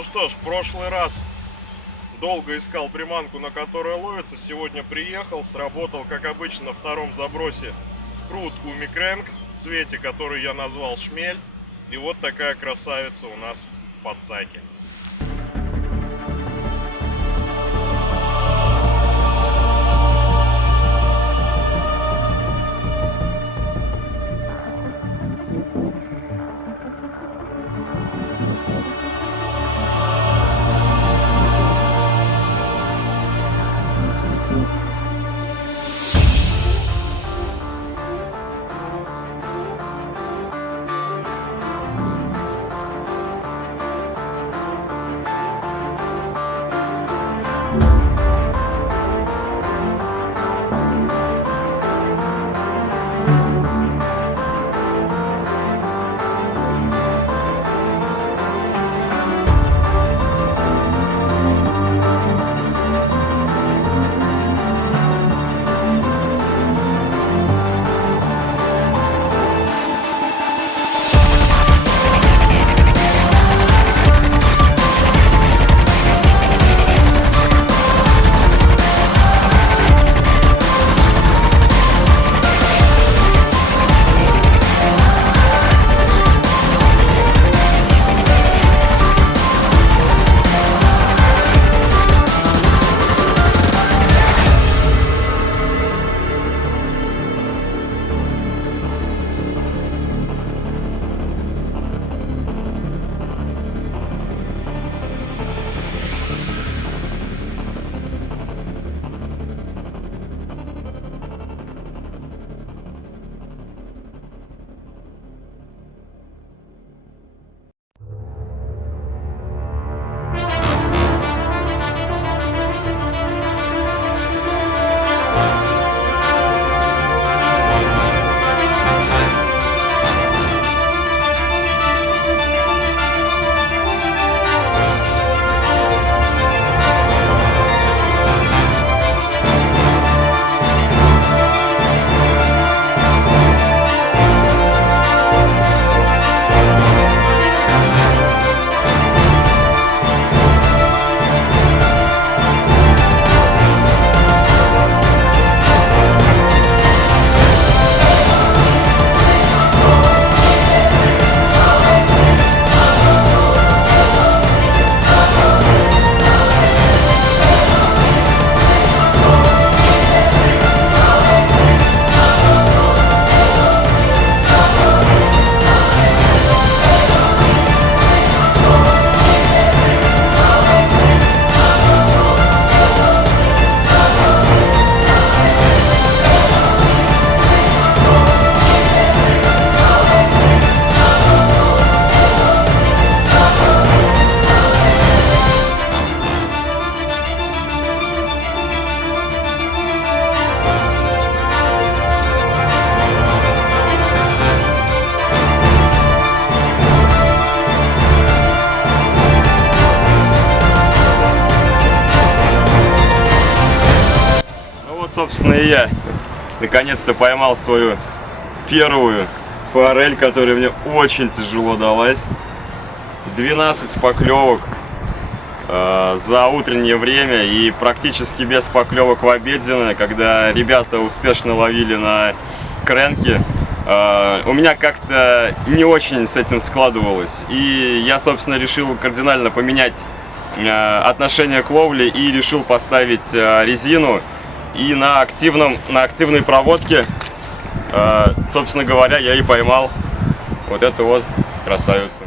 Ну что ж, в прошлый раз долго искал приманку, на которой ловится. Сегодня приехал, сработал, как обычно, на втором забросе спрут Умикрэнк в цвете, который я назвал шмель. И вот такая красавица у нас в подсаке. Собственно, и я наконец-то поймал свою первую форель, которая мне очень тяжело далась. 12 поклевок за утреннее время и практически без поклевок в обеденное, когда ребята успешно ловили на крэнке. У меня как-то не очень с этим складывалось, и я, собственно, решил кардинально поменять отношение к ловле и решил поставить резину. И на активной проводке, собственно говоря, я и поймал вот эту вот красавицу.